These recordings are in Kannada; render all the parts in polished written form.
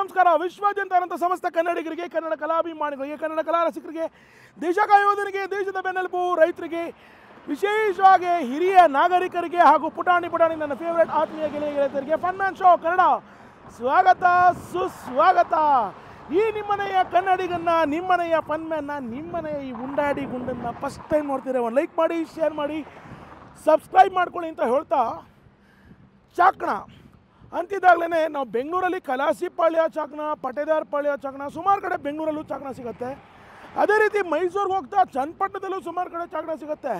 ನಮಸ್ಕಾರ. ವಿಶ್ವಾದ್ಯಂತ ಇರುವಂಥ ಸಮಸ್ತ ಕನ್ನಡಿಗರಿಗೆ, ಕನ್ನಡ ಕಲಾಭಿಮಾನಿಗಳಿಗೆ, ಕನ್ನಡ ಕಲಾ ರಸಿಕರಿಗೆ, ದೇಶ ಕಾಯೋಧರಿಗೆ, ದೇಶದ ಬೆನ್ನೆಲುಬು ರೈತರಿಗೆ, ವಿಶೇಷವಾಗಿ ಹಿರಿಯ ನಾಗರಿಕರಿಗೆ ಹಾಗೂ ಪುಟಾಣಿ ನನ್ನ ಫೇವ್ರೇಟ್ ಆತ್ಮೀಯ ಗೆಳೆಯರಿಗೆ ಫನ್ ಮ್ಯಾನ್ ಶೋ ಕನ್ನಡ ಸ್ವಾಗತ ಸುಸ್ವಾಗತ. ಈ ನಿಮ್ಮನೆಯ ಕನ್ನಡಿಗನ್ನ, ನಿಮ್ಮನೆಯ ಫನ್ ಮ್ಯಾನ್ನ, ನಿಮ್ಮನೆಯ ಈ ಉಂಡಾಡಿ ಗುಂಡನ್ನು ಫಸ್ಟ್ ಟೈಮ್ ನೋಡ್ತೀರಾ, ಒಂದು ಲೈಕ್ ಮಾಡಿ, ಶೇರ್ ಮಾಡಿ, ಸಬ್ಸ್ಕ್ರೈಬ್ ಮಾಡ್ಕೊಳ್ಳಿ ಅಂತ ಹೇಳ್ತಾ, ಚಾಕಣ ಅಂತಿದ್ದಾಗಲೇ ನಾವು ಬೆಂಗಳೂರಲ್ಲಿ ಕಲಾಸಿಪಾಳ್ಯ ಚಾಕಣ, ಪಟೇದಾರ್ ಪಾಳ್ಯ ಚಾಕಣ, ಸುಮಾರು ಕಡೆ ಬೆಂಗಳೂರಲ್ಲೂ ಚಾಕಣ ಸಿಗುತ್ತೆ. ಅದೇ ರೀತಿ ಮೈಸೂರಿಗೆ ಹೋಗ್ತಾ ಚನ್ನಪಟ್ಟಣದಲ್ಲೂ ಸುಮಾರು ಕಡೆ ಚಾಕಣ ಸಿಗುತ್ತೆ.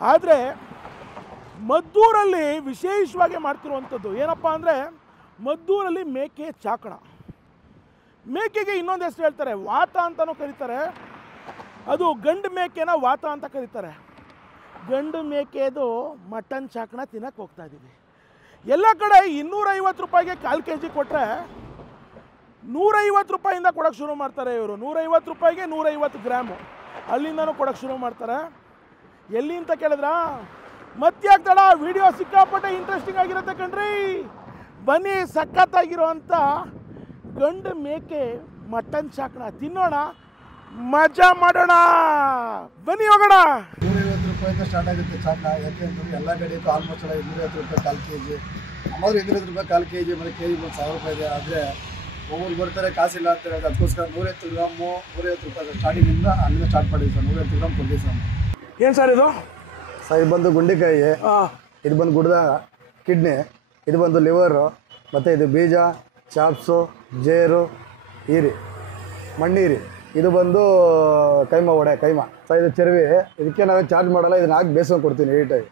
ಆದರೆ ಮದ್ದೂರಲ್ಲಿ ವಿಶೇಷವಾಗಿ ಮಾಡ್ತಿರುವಂಥದ್ದು ಏನಪ್ಪ ಅಂದರೆ, ಮದ್ದೂರಲ್ಲಿ ಮೇಕೆ ಚಾಕಣ. ಮೇಕೆಗೆ ಇನ್ನೊಂದು ಹೆಸರು ಹೇಳ್ತಾರೆ, ವಾತ ಅಂತಲೂ ಕರೀತಾರೆ. ಅದು ಗಂಡು ಮೇಕೆನ ವಾತ ಅಂತ ಕರೀತಾರೆ. ಗಂಡು ಮೇಕೆದು ಮಟನ್ ಚಾಕಣ ತಿನ್ನಕ್ಕೆ ಹೋಗ್ತಾ ಇದ್ದೀವಿ. ಎಲ್ಲ ಕಡೆ 250 ರೂಪಾಯಿಗೆ 1/4 kg ಕೊಟ್ಟರೆ 150 ರೂಪಾಯಿಂದ ಕೊಡೋಕ್ಕೆ ಶುರು ಮಾಡ್ತಾರೆ ಇವರು. 150 ರೂಪಾಯಿಗೆ 150 ಗ್ರಾಮು ಅಲ್ಲಿಂದನೂ ಕೊಡೋಕ್ಕೆ ಶುರು ಮಾಡ್ತಾರೆ. ಎಲ್ಲಿ ಅಂತ ಕೇಳಿದ್ರಾ, ಮತ್ತ್ಯಾಕೆ ತಡ, ವಿಡಿಯೋ ಸಿಕ್ಕಾಪಟ್ಟೆ ಇಂಟ್ರೆಸ್ಟಿಂಗ್ ಆಗಿರುತ್ತೆ ಕಣ್ರಿ. ಬನ್ನಿ, ಸಖತ್ತಾಗಿರೋವಂಥ ಗಂಡು ಮೇಕೆ ಮಟನ್ ಚಾಕಣ ತಿನ್ನೋಣ, ಮಜಾ ಮಾಡೋಣ. ಬನ್ನಿ ಹೋಗೋಣ. 150 ರೂಪಾಯಿಂದ ಸ್ಟಾರ್ಟ್ ಆಗುತ್ತೆ ಚಾಕಣ. ಯಾಕೆಂತಂದ್ರೆ ಎಲ್ಲ ಕಡೆಗೂ ಆಲ್ಮೋಸ್ಟ್ 250 ರೂಪಾಯಿ 1/4 kg, ಆಮೇಲೆ 250 ರೂಪಾಯಿ 1/4 kg, ಮತ್ತು ಕೆ ಜಿಗೆ 1,000 ರೂಪಾಯಿ ಇದೆ. ಆದರೆ ಒಬ್ಬರು ಬರ್ತಾರೆ ಕಾಸಿಲ್ಲ ಅಂತ ಹೇಳಿ, ಅದಕ್ಕೋಸ್ಕರ 150 ಗ್ರಾಮು 150 ರೂಪಾಯಿ ಸ್ಟಾರ್ಟಿಂಗಿಂದ ಅಲ್ಲಿಂದ ಸ್ಟಾರ್ಟ್ ಮಾಡಿದ್ವಿ ಸರ್. 150 ಗ್ರಾಮ್ ಕೊಡ್ತೀವಿ ಸರ್. ಏನು ಸರ್ ಇದು? ಸರ್ ಇದು ಬಂದು ಗುಂಡಿಕಾಯಿ, ಇದು ಬಂದು ಗುಡ್ದ ಕಿಡ್ನಿ, ಇದು ಬಂದು ಲಿವರು, ಮತ್ತು ಇದು ಬೀಜ, ಚಾಪ್ಸು, ಜೇರು, ಈರಿ, ಮಣ್ಣೀರಿ, ಇದು ಬಂದು ಕೈಮಾ ವಡೆ, ಕೈಮಾ. ಸರ್ ಇದು ಚರ್ವಿ, ಇದಕ್ಕೆ ನಾವೇ ಚಾರ್ಜ್ ಮಾಡಲ್ಲ, ಇದನ್ನ ಹಾಕಿ ಬೇಯಿಸ್ಕೊಂಡು ಕೊಡ್ತೀನಿ ನೀಟಾಗಿ.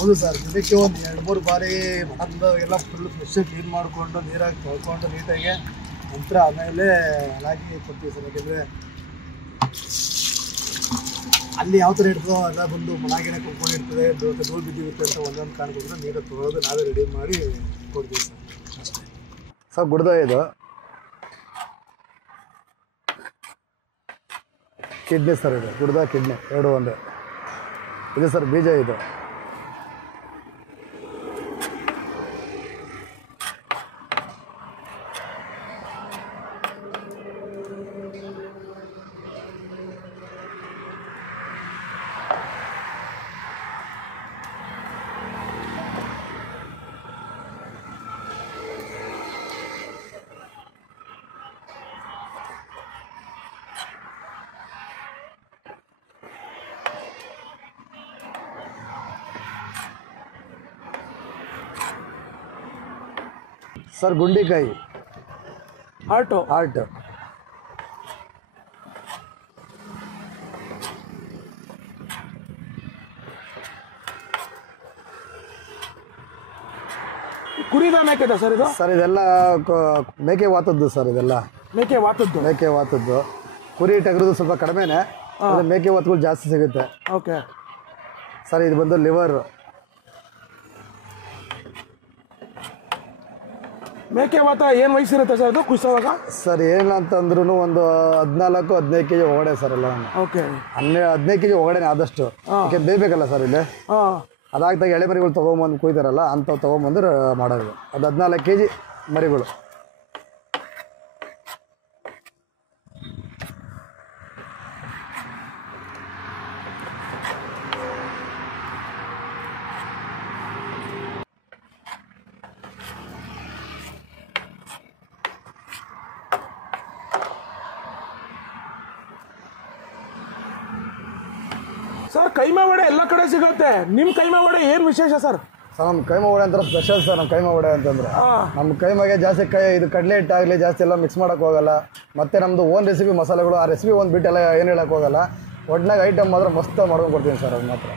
ಹೌದು ಸರ್, ಇದಕ್ಕೆ ಒಂದು 2-3 ಬಾರಿ ಎಲ್ಲ ಫುಲ್ ಫ್ರೆಶ್ ಕ್ಲೀನ್ ಮಾಡಿಕೊಂಡು ನೀರಾಗಿ ತೊಳ್ಕೊಂಡು ನೀಟಾಗಿ ನಂತರ ಆಮೇಲೆ ಹಾಕಿ ಕೊಡ್ತೀವಿ ಸರ್. ಯಾಕೆಂದರೆ ಅಲ್ಲಿ ಯಾವ ಥರ ಇರ್ತದೋ ಎಲ್ಲ ಬಂದು ಮನಾಗಿನೇ ಕುತ್ಕೊಂಡಿರ್ತದೆ, ಧೂಳು ಬಿದ್ದಿರುತ್ತೆ ಅಂತ ಒಂದೊಂದು ಕಾರಣಕ್ಕೋಸ್ಕರ ನೀರು ತೊಗೊಳೋದು ನಾವೇ ರೆಡಿ ಮಾಡಿ ಕೊಡ್ತೀವಿ ಸರ್. ಅಷ್ಟೇ ಸರ್. ಗುಡ್ದ ಇದು ಕಿಡ್ನಿ ಸರ್, ಇದು ಗುಡ್ದ ಕಿಡ್ನಿ ಎರಡು ಒಂದೇ. ಇದು ಸರ್ ಬೀಜ, ಇದು ಸರ್ ಗುಂಡಿಕಾಯಿ, ಹಾರ್ಟು. ಕುರಿದ ಮೇಕೆದ ಸರ್ ಇದು? ಸರ್ ಇದೆಲ್ಲ ಮೇಕೆ ವಾತದ್ದು ಸರ್. ಇದೆಲ್ಲ ಮೇಕೆ ವಾತದ್ದು. ಕುರಿ ಟಗರದು ಸ್ವಲ್ಪ ಕಡಿಮೆನೆ, ಮೇಕೆ ವಾತಗಳು ಜಾಸ್ತಿ ಸಿಗುತ್ತೆ. ಓಕೆ ಸರ್ ಇದು ಬಂದು ಲಿವರ್. ಮೇಕೆ ವಾತ ಏನು ವಯಸ್ಸಿರುತ್ತೆ ಸರ್ ಇದು ಕುಯ್ಸೋವಾಗ? ಸರ್ ಏನಿಲ್ಲ ಅಂತಂದ್ರೂ ಒಂದು 14-15 kg ಒಗಡೆ ಸರ್ ಎಲ್ಲ. ಓಕೆ, 15 kg ಒಗಡೆನೆ ಆದಷ್ಟು. ಯಾಕೆ ಬೇಯಬೇಕಲ್ಲ ಸರ್ ಇಲ್ಲಿ. ಅದಾಗ್ದಾಗ ಎಳೆ ಮರಿಗಳು ತೊಗೊಂಬಂದು ಕುಯ್ತಾರಲ್ಲ, ಅಂಥವು ತೊಗೊಂಬಂದ್ರೆ ಮಾಡೋದು. ಅದು 14 kg ಮರಿಗಳು. ಸರ್ ಕೈಮಾ ವಡೆ ಎಲ್ಲ ಕಡೆ ಸಿಗುತ್ತೆ, ನಿಮ್ಮ ಕೈಮಾ ವಡೆ ಏನು ವಿಶೇಷ ಸರ್? ಸರ್ ನಮ್ಮ ಕೈಮಾ ವಡೆ ಅಂತ ಸ್ಪೆಷಲ್ ಸರ್. ನಮ್ಮ ಕೈಮಾ ವಡೆ ಅಂತಂದ್ರೆ ನಮ್ಮ ಕೈಮಾಗೆ ಜಾಸ್ತಿ ಇದು ಕಡಲೆ ಹಿಟ್ಟಾಗಲಿ ಜಾಸ್ತಿ ಎಲ್ಲ ಮಿಕ್ಸ್ ಮಾಡೋಕೆ ಹೋಗಲ್ಲ. ಮತ್ತು ನಮ್ಮದು ಓನ್ ರೆಸಿಪಿ ಮಸಾಲೆಗಳು, ಆ ರೆಸಿಪಿ ಒಂದು ಬಿಟ್ಟೆಲ್ಲ ಏನು ಹೇಳೋಕೆ ಹೋಗಲ್ಲ. ಒಟ್ನಾಗ ಐಟಮ್ ಮಾತ್ರ ಮಸ್ತ್ ಮಾಡ್ಕೊಂಡು ಕೊಡ್ತೀನಿ ಸರ್. ಅದು ಮಾತ್ರ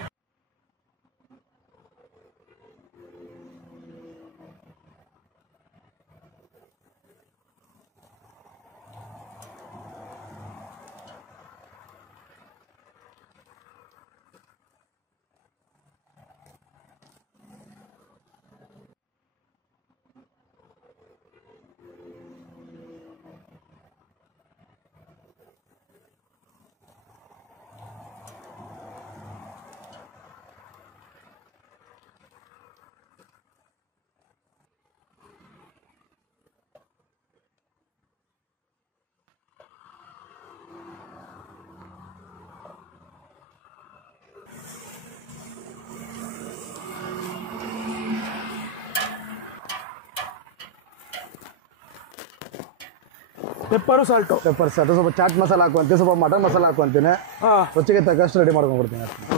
ಪೆಪ್ಪರು ಸಾಲ್ಟು. ಪೆಪ್ಪರ್ ಸಾಲ್ಟು, ಸ್ವಲ್ಪ ಚಾಟ್ ಮಸಾಲ ಹಾಕೊಂತೀನಿ, ಸ್ವಲ್ಪ ಮಟನ್ ಮಸಾಲ ಹಾಕೊಂತೀನಿ. ಹಾಂ, ರುಚಿಗೆ ತಕ್ಕಷ್ಟು ರೆಡಿ ಮಾಡ್ಕೊಂಡ್ಬಿಡ್ತೀನಿ ಅಷ್ಟೇ.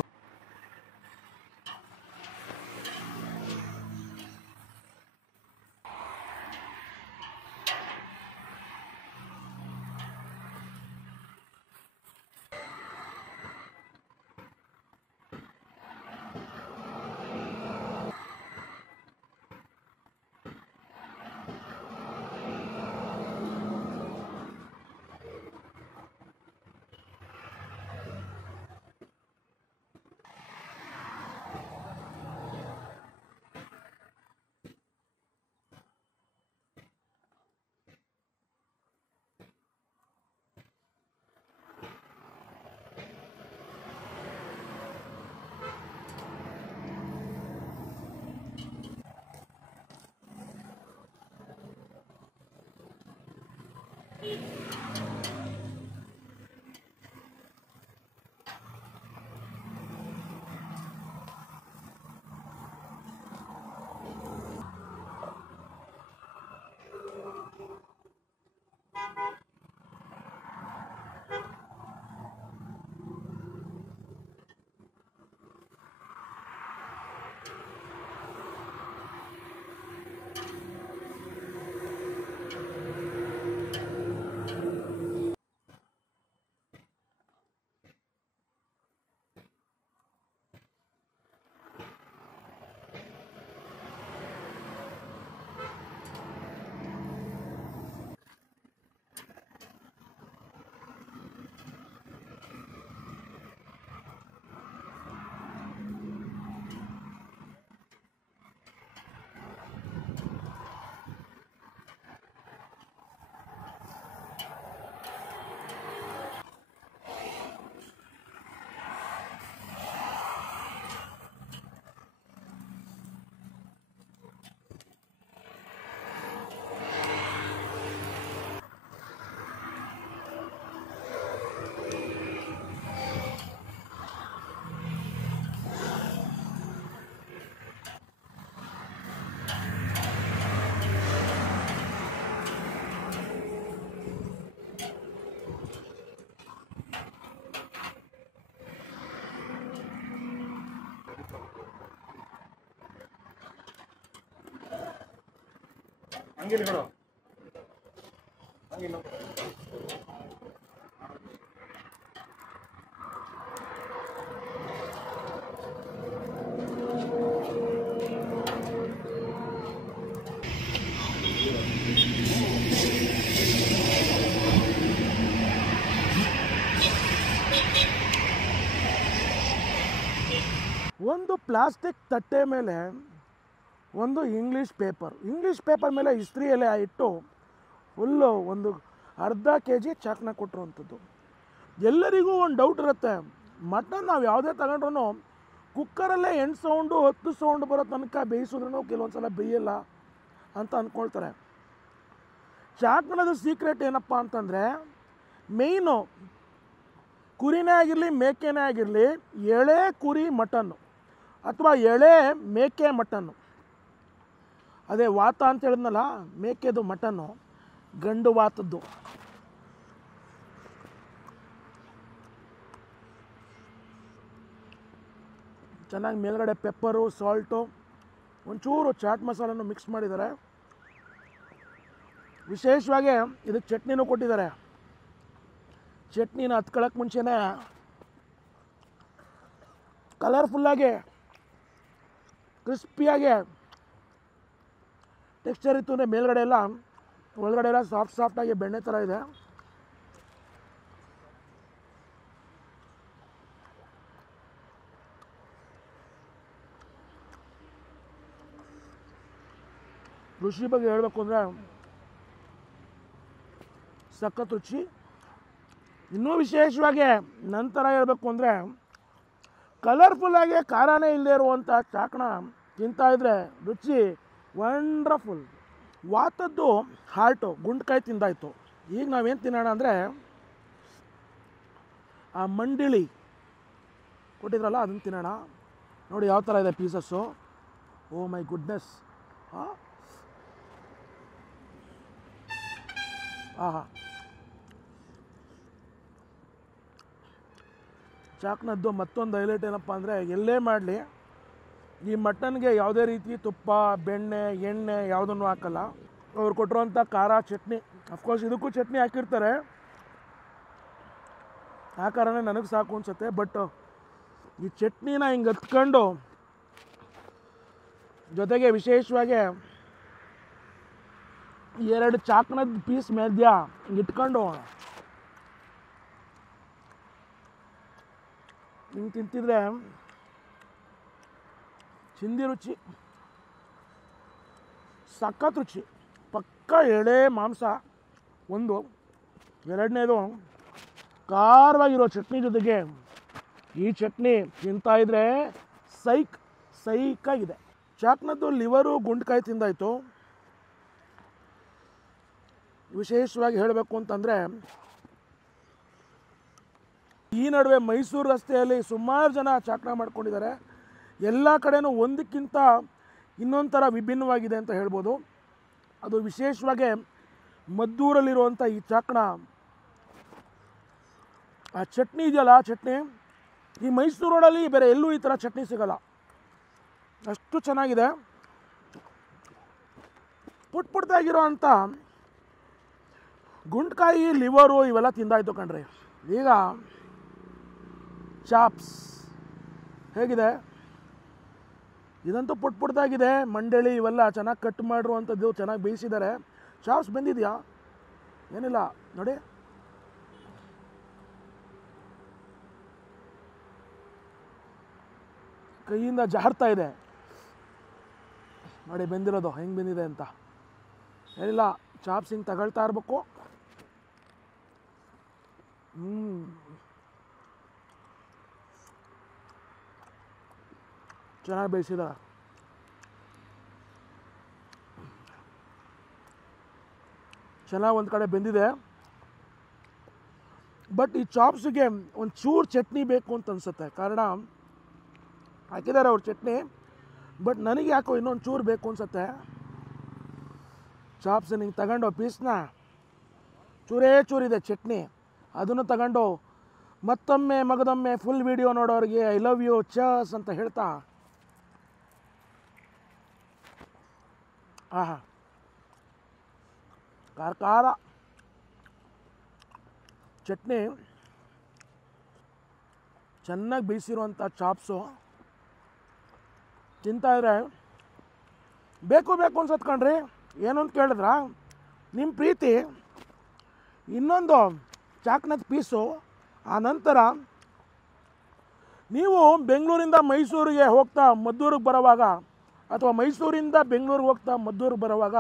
ಹಂಗಿಲ್ಲ ಒಂದು ಪ್ಲಾಸ್ಟಿಕ್ ತಟ್ಟೆ ಮೇಲೆ ಒಂದು ಇಂಗ್ಲೀಷ್ ಪೇಪರ್ ಮೇಲೆ ಇಸ್ತ್ರಿ ಎಲೆ ಇಟ್ಟು ಫುಲ್ಲು ಒಂದು ಅರ್ಧ kg ಚಾಕ್ನ ಕೊಟ್ಟಿರುವಂಥದ್ದು. ಎಲ್ಲರಿಗೂ ಒಂದು ಡೌಟ್ ಇರುತ್ತೆ, ಮಟನ್ ನಾವು ಯಾವುದೇ ತಗೊಂಡ್ರೂ ಕುಕ್ಕರಲ್ಲೇ 8 ಸೌಂಡು 10 ಸೌಂಡ್ ಬರೋ ತನಕ ಬೇಯಿಸಿದ್ರೂ ಕೆಲವೊಂದು ಸಲ ಬೇಯಲ್ಲ ಅಂತ ಅಂದ್ಕೊಳ್ತಾರೆ. ಚಾಕ್ನದ ಸೀಕ್ರೆಟ್ ಏನಪ್ಪ ಅಂತಂದರೆ, ಮೇಯ್ನು ಕುರಿನೇ ಆಗಿರಲಿ ಮೇಕೆನೇ ಆಗಿರಲಿ, ಎಳೆ ಕುರಿ ಮಟನ್ನು ಅಥವಾ ಎಳೆ ಮೇಕೆ ಮಟನ್ನು, ಅದೇ ವಾತ ಅಂತ ಹೇಳಿದ್ನಲ್ಲ, ಮೇಕೆದು ಮಟನ್ನು ಗಂಡು ವಾತದ್ದು. ಚೆನ್ನಾಗಿ ಮೇಲ್ಗಡೆ ಪೆಪ್ಪರು ಸಾಲ್ಟು ಒಂಚೂರು ಚಾಟ್ ಮಸಾಲನ್ನು ಮಿಕ್ಸ್ ಮಾಡಿದ್ದಾರೆ. ವಿಶೇಷವಾಗಿ ಇದಕ್ಕೆ ಚಟ್ನಿನೂ ಕೊಟ್ಟಿದ್ದಾರೆ. ಚಟ್ನಿನ ಹತ್ಕೊಳ್ಳೋಕ್ಕೆ ಮುಂಚೆನೇ ಕಲರ್ಫುಲ್ಲಾಗಿ ಕ್ರಿಸ್ಪಿಯಾಗಿ ಟೆಕ್ಸ್ಚರ್ ಇತ್ತು ಅಂದರೆ ಮೇಲ್ಗಡೆ ಎಲ್ಲ ಒಳಗಡೆ ಎಲ್ಲ ಸಾಫ್ಟಾಗಿ ಬೆಣ್ಣೆ ಥರ ಇದೆ. ರುಚಿ ಬಗ್ಗೆ ಹೇಳಬೇಕು ಅಂದರೆ ಸಖತ್ ರುಚಿ. ಇನ್ನೂ ವಿಶೇಷವಾಗಿ ನಂತರ ಹೇಳಬೇಕು ಅಂದರೆ, ಕಲರ್ಫುಲ್ಲಾಗಿ ಖಾರನೇ ಇಲ್ಲದೆ ಇರುವಂಥ ಚಾಕ್ನ ತಿಂತಾಯಿದ್ರೆ ರುಚಿ ವಂಡರ್ಫುಲ್. ವಾತದ್ದು ಹಾರ್ಟು ಗುಂಡ್ಕಾಯಿ ತಿಂದಾಯಿತು. ಈಗ ನಾವೇನು ತಿನ್ನೋಣ ಅಂದರೆ, ಆ ಮಂಡಿಳಿ ಕೊಟ್ಟಿದ್ರಲ್ಲ ಅದನ್ನು ತಿನ್ನೋಣ. ನೋಡಿ ಯಾವ ಥರ ಇದೆ ಪೀಸಸ್ಸು. O my goodness. ಆಹಾ, ಚಾಕ್ನದ್ದು ಮತ್ತೊಂದು ಹೈಲೈಟ್ ಏನಪ್ಪ ಅಂದರೆ ಎಲ್ಲೇ ಮಾಡಲಿ ಈ ಮಟನ್ಗೆ ಯಾವುದೇ ರೀತಿ ತುಪ್ಪ ಬೆಣ್ಣೆ ಎಣ್ಣೆ ಯಾವುದನ್ನು ಹಾಕಲ್ಲ. ಅವ್ರು ಕೊಟ್ಟಿರೋಂಥ ಖಾರ ಚಟ್ನಿ, ಅಫ್ಕೋರ್ಸ್ ಇದಕ್ಕೂ ಚಟ್ನಿ ಹಾಕಿರ್ತಾರೆ, ಆ ಕಾರಣನೇ ನನಗೆ ಸಾಕು ಅನ್ಸುತ್ತೆ. ಬಟ್ ಈ ಚಟ್ನಿನ ಹಿಂಗೆ ಹತ್ಕೊಂಡು ಜೊತೆಗೆ ವಿಶೇಷವಾಗಿ 2 ಚಾಕ್ನದ ಪೀಸ್ ಮಧ್ಯ ಹಿಂಗೆ ಇಟ್ಕೊಂಡು ಹಿಂಗೆ ತಿಂತಿದ್ರೆ ಚಿಂದಿ ರುಚಿ, ಸಖತ್ ರುಚಿ. ಪಕ್ಕ ಎಳೆ ಮಾಂಸ ಒಂದು, ಎರಡನೇದು ಖಾರವಾಗಿರೋ ಚಟ್ನಿ ಜೊತೆಗೆ ಈ ಚಟ್ನಿ ತಿಂತಾಯಿದ್ರೆ ಸೈಕಾಗಿದೆ. ಚಾಕ್ನದ್ದು ಲಿವರು ಗುಂಡ್ಕಾಯಿ ತಿಂದಾಯಿತು. ವಿಶೇಷವಾಗಿ ಹೇಳಬೇಕು ಅಂತಂದರೆ ಈ ನಡುವೆ ಮೈಸೂರು ರಸ್ತೆಯಲ್ಲಿ ಸುಮಾರು ಜನ ಚಾಕ್ನ ಮಾಡ್ಕೊಂಡಿದ್ದಾರೆ. ಎಲ್ಲ ಕಡೆನೂ ಒಂದಕ್ಕಿಂತ ಇನ್ನೊಂದು ಥರ ವಿಭಿನ್ನವಾಗಿದೆ ಅಂತ ಹೇಳ್ಬೋದು. ಅದು ವಿಶೇಷವಾಗಿ ಮದ್ದೂರಲ್ಲಿರುವಂಥ ಈ ಚಾಕ್ನ, ಆ ಚಟ್ನಿ ಇದೆಯಲ್ಲ, ಆ ಚಟ್ನಿ ಈ ಮೈಸೂರು ರೋಡಲ್ಲಿ ಬೇರೆ ಎಲ್ಲೂ ಈ ಥರ ಚಟ್ನಿ ಸಿಗೋಲ್ಲ, ಅಷ್ಟು ಚೆನ್ನಾಗಿದೆ. ಪುಟ್ಟಾಗಿರೋ ಅಂಥ ಗುಂಡ್ಕಾಯಿ ಲಿವರು ಇವೆಲ್ಲ ತಿಂದಾಯ್ತು ಕಣ್ರಿ. ಈಗ ಚಾಪ್ಸ್ ಹೇಗಿದೆ, ಇದಂತೂ ಪುಟ್ಟಾಗಿದೆ. ಮಂಡಳಿ ಇವೆಲ್ಲ ಚೆನ್ನಾಗಿ ಕಟ್ ಮಾಡಿರುವಂಥದ್ದು, ಚೆನ್ನಾಗಿ ಬೇಯಿಸಿದ್ದಾರೆ. ಚಾಪ್ಸ್ ಬೆಂದಿದೆಯಾ? ಏನಿಲ್ಲ ನೋಡಿ, ಕೈಯಿಂದ ಜಾರ್ತಾ ಇದೆ ನೋಡಿ ಬೆಂದಿರೋದು ಹೆಂಗೆ ಬೆಂದಿದೆ ಅಂತ. ಏನಿಲ್ಲ, ಚಾಪ್ಸ್ ಹಿಂಗೆ ತಗೊಳ್ತಾ ಇರಬೇಕು. ಚೆನ್ನಾಗಿ ಬೇಯಿಸಿದ, ಚೆನ್ನಾಗಿ ಒಂದು ಕಡೆ ಬೆಂದಿದೆ. ಬಟ್ ಈ ಚಾಪ್ಸ್ಗೆ ಒಂದು ಚೂರು ಚಟ್ನಿ ಬೇಕು ಅಂತ ಅನಿಸುತ್ತೆ. ಕಾರಣ ಹಾಕಿದ್ದಾರೆ ಅವ್ರ ಚಟ್ನಿ, ಬಟ್ ನನಗೆ ಯಾಕೋ ಇನ್ನೊಂದು ಚೂರು ಬೇಕು ಅನಿಸುತ್ತೆ. ಚಾಪ್ಸ್ ಹಿಂಗೆ ತಗೊಂಡು ಪೀಸ್ನ ಚೂರಿದೆ ಚಟ್ನಿ, ಅದನ್ನು ತಗೊಂಡು ಮತ್ತೊಮ್ಮೆ ಮಗದೊಮ್ಮೆ ಫುಲ್ ವಿಡಿಯೋ ನೋಡೋರಿಗೆ ಐ ಲವ್ ಯು ಚಸ್ ಅಂತ ಹೇಳ್ತಾ, ಆಹಾ ಖಾರ ಚಟ್ನಿ, ಚೆನ್ನಾಗಿ ಬೇಯಿಸಿರುವಂಥ ಚಾಪ್ಸು ತಿಂತಾಯಿದ್ರೆ ಬೇಕು ಅನ್ಸತ್ ಕಣ್ರಿ. ಏನು ಅಂತ ಕೇಳಿದ್ರ, ನಿಮ್ಮ ಪ್ರೀತಿ ಇನ್ನೊಂದು ಚಾಕ್ನದ ಪೀಸು. ಆ ನಂತರ ನೀವು ಬೆಂಗಳೂರಿಂದ ಮೈಸೂರಿಗೆ ಹೋಗ್ತಾ ಮದ್ದೂರಿಗೆ ಬರೋವಾಗ, ಅಥವಾ ಮೈಸೂರಿಂದ ಬೆಂಗಳೂರಿಗೆ ಹೋಗ್ತಾ ಮದ್ದೂರಿಗೆ ಬರೋವಾಗ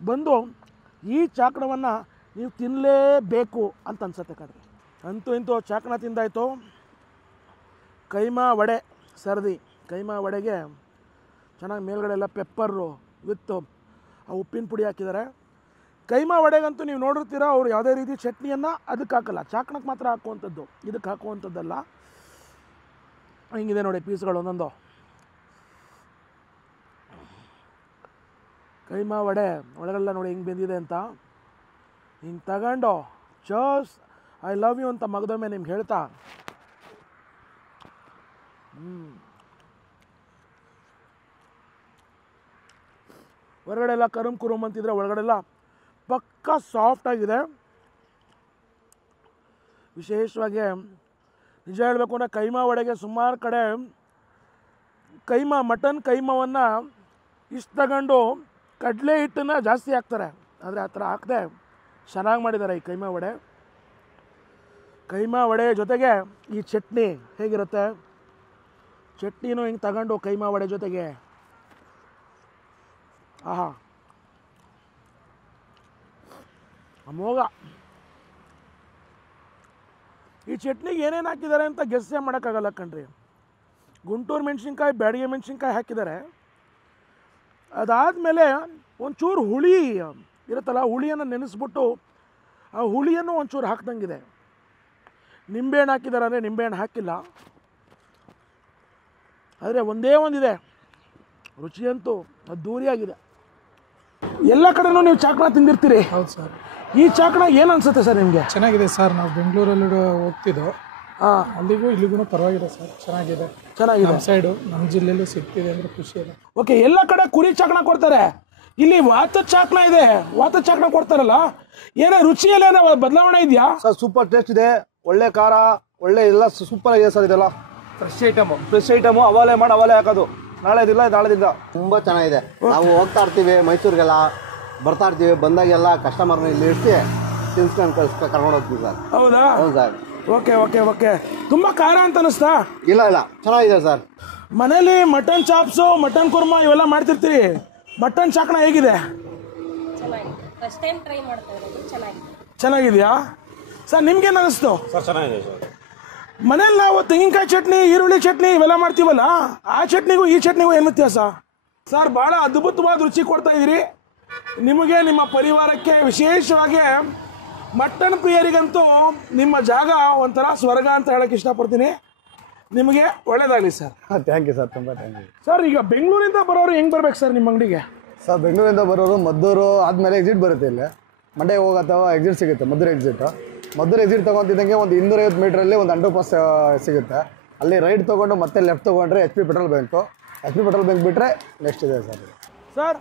ಬಂದು ಈ ಚಾಕ್ನವನ್ನು ನೀವು ತಿನ್ನಲೇಬೇಕು ಅಂತ ಅನ್ಸುತ್ತೆ ಕಣ್ರಿ. ಅಂತೂ ಇಂತೂ ಚಾಕ್ನ ತಿಂದಾಯಿತು. ಕೈಮಾ ವಡೆ ಸರದಿ, ಕೈಮಾ ವಡೆಗೆ ಚೆನ್ನಾಗಿ ಮೇಲ್ಗಡೆ ಎಲ್ಲ ಪೆಪ್ಪರು ವಿತ್ ಉಪ್ಪಿನ ಪುಡಿ ಹಾಕಿದ್ದಾರೆ. ಕೈಮಾ ವಡೆಗಂತೂ ನೀವು ನೋಡಿರ್ತೀರ, ಅವ್ರು ಯಾವುದೇ ರೀತಿ ಚಟ್ನಿಯನ್ನು ಅದಕ್ಕೆ ಹಾಕಲ್ಲ, ಚಾಕ್ನಕ್ಕೆ ಮಾತ್ರ ಹಾಕುವಂಥದ್ದು, ಇದಕ್ಕೆ ಹಾಕುವಂಥದ್ದಲ್ಲ. ಹಿಂಗಿದೆ ನೋಡಿ ಪೀಸ್ಗಳು ಒಂದೊಂದು. ಕೈಮಾ ವಡೆ ಒಳಗೆಲ್ಲ ನೋಡಿ ಹಿಂಗೆ ಬೆಂದಿದೆ ಅಂತ. ಹಿಂಗೆ ತಗೊಂಡು ಚಸ್ ಐ ಲವ್ ಯು ಅಂತ ಮಗದೊಮ್ಮೆ ನಿಮ್ಗೆ ಹೇಳ್ತಾ, ಹೊರಗಡೆ ಎಲ್ಲ ಕುರುಮ್ ಅಂತಿದ್ರೆ ಒಳಗಡೆಲ್ಲ ಪಕ್ಕ ಸಾಫ್ಟಾಗಿದೆ. ವಿಶೇಷವಾಗಿ ನಿಜ ಹೇಳಬೇಕು ಅಂದರೆ ಕೈಮಾ ವಡೆಗೆ ಸುಮಾರು ಕಡೆ ಮಟನ್ ಕೈಮಾವನ್ನು ಇಷ್ಟು ತಗೊಂಡು ಕಡಲೆ ಹಿಟ್ಟನ್ನು ಜಾಸ್ತಿ ಹಾಕ್ತಾರೆ, ಆದರೆ ಆ ಥರ ಹಾಕದೆ ಚೆನ್ನಾಗಿ ಮಾಡಿದ್ದಾರೆ ಈ ಕೈಮಾ ವಡೆ. ಕೈಮಾ ವಡೆ ಜೊತೆಗೆ ಈ ಚಟ್ನಿ ಹೇಗಿರುತ್ತೆ, ಚಟ್ನಿನೂ ಹಿಂಗೆ ತಗೊಂಡು ಕೈಮಾ ವಡೆ ಜೊತೆಗೆ, ಆಹಾ ಅಮೋಘ. ಈ ಚಟ್ನಿಗೆ ಏನೇನು ಹಾಕಿದ್ದಾರೆ ಅಂತ ಗೆಸ್ಸೇ ಮಾಡೋಕ್ಕಾಗಲ್ಲ ಕಣ್ರಿ. ಗುಂಟೂರು ಮೆಣಸಿನ್ಕಾಯಿ, ಬ್ಯಾಡಗೆ ಮೆಣಸಿನ್ಕಾಯಿ ಹಾಕಿದ್ದಾರೆ. ಅದಾದಮೇಲೆ ಒಂಚೂರು ಹುಳಿ ಇರುತ್ತಲ್ಲ, ಹುಳಿಯನ್ನು ನೆನೆಸ್ಬಿಟ್ಟು ಆ ಹುಳಿಯನ್ನು ಒಂಚೂರು ಹಾಕ್ದಂಗಿದೆ. ನಿಂಬೆಹಣ್ಣು ಹಾಕಿದ್ದಾರೆ ಅಂದರೆ ನಿಂಬೆಹಣ್ಣು ಹಾಕಿಲ್ಲ, ಆದರೆ ಒಂದೇ ಒಂದಿದೆ, ರುಚಿಯಂತೂ ಅದ್ದೂರಿಯಾಗಿದೆ. ಎಲ್ಲ ಕಡೆನೂ ನೀವು ಚಾಕ್ನ ತಿಂದಿರ್ತೀರಿ. ಹೌದು ಸರ್. ಈ ಚಾಕ್ನ ಏನು ಅನ್ಸುತ್ತೆ ಸರ್ ನಿಮಗೆ? ಚೆನ್ನಾಗಿದೆ ಸರ್. ನಾವು ಬೆಂಗಳೂರಲ್ಲಿ ಹೋಗ್ತಿದ್ದೋ, ಹಾಂ, ಅಲ್ಲಿಗೂ ಇಲ್ಲಿಗೂ ಪರವಾಗಿಲ್ಲ ಸರ್, ಚೆನ್ನಾಗಿದೆ. ಚೆನ್ನಾಗಿದೆ. ನಮ್ಮ ಸೈಡು ನಮ್ಮ ಜಿಲ್ಲೆಯಲ್ಲೂ ಸಿಗ್ತಿದೆ ಅಂದರೆ ಖುಷಿ ಇದೆ. ಓಕೆ, ಎಲ್ಲ ಕಡೆ ಕುರಿ ಚಾಕಣ ಕೊಡ್ತಾರೆ, ಇಲ್ಲಿ ವಾತದ ಚಾಕಣ ಇದೆ, ವಾತದ ಚಾಕಣ ಕೊಡ್ತಾರಲ್ಲ, ಏನೋ ರುಚಿಯಲ್ಲಿ ಏನೋ ಬದಲಾವಣೆ ಇದೆಯಾ ಸರ್? ಸೂಪರ್ ಟೇಸ್ಟ್ ಇದೆ, ಒಳ್ಳೆ ಖಾರ, ಒಳ್ಳೆ ಎಲ್ಲ ಸೂಪರ್ ಆಗಿದೆ ಸರ್. ಇದೆಲ್ಲ ಫ್ರೆಶ್ ಐಟಮು, ಅವಾಲೆ ಮಾಡಿ ಅವಾಲೆ ಹಾಕೋದು, ನಾಳೆ ಇದಿಲ್ಲ ನಾಳೆದಿಂದ. ತುಂಬ ಚೆನ್ನಾಗಿದೆ. ನಾವು ಹೋಗ್ತಾ ಇರ್ತೀವಿ ಮೈಸೂರಿಗೆಲ್ಲ, ಬರ್ತಾ ಇರ್ತೀವಿ, ಬಂದಾಗೆಲ್ಲ ಕಸ್ಟಮರ್ನ ಇಲ್ಲಿ ಇರಿಸಿ ತಿನ್ಸ್ಕೊಂಡು ಕರ್ಕೊಂಡು ಹೋಗ್ತೀವಿ ಸರ್. ಹೌದಾ? ಹೌದು ಸರ್. Okay okay okay. ತುಂಬ ಖಾರ ಅಂತ ಅನಿಸ್ತಾ? ಇಲ್ಲ ಚೆನ್ನಾಗಿದೆ ಸರ್. ಮನೇಲಿ ಮಟನ್ ಚಾಪ್ಸು, ಮಟನ್ ಕುರ್ಮಾ ಇವೆಲ್ಲ ಮಾಡ್ತಿರ್ತೀರಿ, ಮಟನ್ ಚಾಕಣ ಹೇಗಿದೆ? ಫಸ್ಟ್ ಟೈಮ್ ಟ್ರೈ ಮಾಡ್ತಾ ಇರೋದು, ಚೆನ್ನಾಗಿದೆಯಾ ಸರ್? ನಿಮ್ಗೇನು ಅನಿಸ್ತು? ಸರ್ ಚೆನ್ನಾಗಿದೆ ಸರ್. ಮನೇಲಿ ನಾವು ತೆಂಗಿನಕಾಯಿ ಚಟ್ನಿ, ಈರುಳ್ಳಿ ಚಟ್ನಿ ಇವೆಲ್ಲ ಮಾಡ್ತೀವಲ್ಲ, ಆ ಚಟ್ನಿಗೂ ಈ ಚಟ್ನಿಗೂ ಏನು ವ್ಯತ್ಯಾಸ ಸರ್? ಭಾಳ ಅದ್ಭುತವಾದ ರುಚಿ ಕೊಡ್ತಾ ಇದ್ದೀರಿ. ನಿಮಗೆ, ನಿಮ್ಮ ಪರಿವಾರಕ್ಕೆ, ವಿಶೇಷವಾಗಿ ಮಟನ್ ಪ್ರಿಯರಿಗಂತೂ ನಿಮ್ಮ ಜಾಗ ಒಂಥರ ಸ್ವರ್ಗ ಅಂತ ಹೇಳಕ್ಕೆ ಇಷ್ಟಪಡ್ತೀನಿ. ನಿಮಗೆ ಒಳ್ಳೇದಾಗಲಿ ಸರ್. ಥ್ಯಾಂಕ್ ಯು ಸರ್, ತುಂಬ ಥ್ಯಾಂಕ್ ಯು ಸರ್. ಈಗ ಬೆಂಗಳೂರಿಂದ ಬರೋರು ಹೆಂಗೆ ಬರ್ಬೇಕು ಸರ್ ನಿಮ್ಮ ಅಂಗಡಿಗೆ? ಸರ್, ಬೆಂಗಳೂರಿಂದ ಬರೋರು ಮದ್ದೂರು ಆದಮೇಲೆ ಎಕ್ಸಿಟ್ ಬರುತ್ತೆ, ಇಲ್ಲಿ ಮಂಡ್ಯ ಹೋಗತ್ತವ ಎಕ್ಸಿಟ್ ಸಿಗುತ್ತೆ, ಮದ್ದೂರು ಎಕ್ಸಿಟ್ ತೊಗೊತಿದ್ದಂಗೆ ಒಂದು 250 ಮೀಟ್ರಲ್ಲಿ ಒಂದು ಅಂಡರ್ ಪಾಸ್ ಸಿಗುತ್ತೆ. ಅಲ್ಲಿ ರೈಟ್ ತೊಗೊಂಡು ಮತ್ತೆ ಲೆಫ್ಟ್ ತೊಗೊಂಡ್ರೆ HP ಪೆಟ್ರೋಲ್ ಬ್ಯಾಂಕ್ ಬಿಟ್ಟರೆ ನೆಕ್ಸ್ಟ್ ಇದೆ ಸರ್. ಸರ್,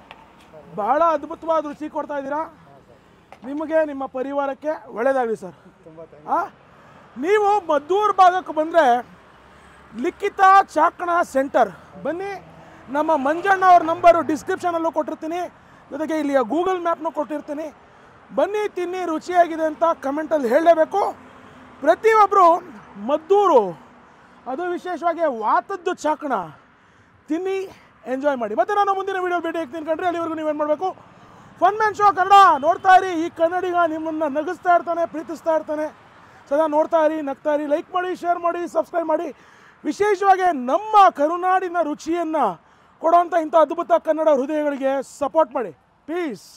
ಬಹಳ ಅದ್ಭುತವಾದ ರುಚಿ ಕೊಡ್ತಾ ಇದ್ದೀರಾ. ನಿಮಗೆ, ನಿಮ್ಮ ಪರಿವಾರಕ್ಕೆ ಒಳ್ಳೆಯದಾಗಲಿ ಸರ್. ನೀವು ಮದ್ದೂರು ಭಾಗಕ್ಕೆ ಬಂದರೆ ಲಿಖಿತ ಚಾಕಣ ಸೆಂಟರ್ ಬನ್ನಿ. ನಮ್ಮ ಮಂಜಣ್ಣ ಅವ್ರ ನಂಬರು ಡಿಸ್ಕ್ರಿಪ್ಷನಲ್ಲೂ ಕೊಟ್ಟಿರ್ತೀನಿ, ಜೊತೆಗೆ ಇಲ್ಲಿಯ ಗೂಗಲ್ ಮ್ಯಾಪ್ನೂ ಕೊಟ್ಟಿರ್ತೀನಿ. ಬನ್ನಿ, ತಿನ್ನಿ, ರುಚಿಯಾಗಿದೆ ಅಂತ ಕಮೆಂಟಲ್ಲಿ ಹೇಳಲೇಬೇಕು. ಪ್ರತಿಯೊಬ್ಬರು ಮದ್ದೂರು, ಅದು ವಿಶೇಷವಾಗಿ ವಾತದ್ದು ಚಾಕಣ ತಿನ್ನಿ, ಎಂಜಾಯ್ ಮಾಡಿ. ಮತ್ತು ನಾನು ಮುಂದಿನ ವೀಡಿಯೋ ಭೇಟಿ ಆಗ್ತೀನಿ ಕಂಡ್ರೆ, ಅಲ್ಲಿವರೆಗೂ ನೀವೇನು ಮಾಡಬೇಕು? ಫನ್ ಮ್ಯಾನ್ ಶೋ ಕನ್ನಡ ನೋಡ್ತಾ ಇರಿ. ಈ ಕನ್ನಡಿಗ ನಿಮ್ಮನ್ನು ನಗಿಸ್ತಾ ಇರ್ತಾನೆ, ಪ್ರೀತಿಸ್ತಾ ಇರ್ತಾನೆ. ಸದಾ ನೋಡ್ತಾ ಇರಿ, ನಗ್ತಾ ಇರಿ. ಲೈಕ್ ಮಾಡಿ, ಶೇರ್ ಮಾಡಿ, ಸಬ್ಸ್ಕ್ರೈಬ್ ಮಾಡಿ. ವಿಶೇಷವಾಗಿ ನಮ್ಮ ಕರುನಾಡಿನ ರುಚಿಯನ್ನು ಕೊಡುವಂಥ ಇಂಥ ಅದ್ಭುತ ಕನ್ನಡ ಹೃದಯಗಳಿಗೆ ಸಪೋರ್ಟ್ ಮಾಡಿ. ಪೀಸ್.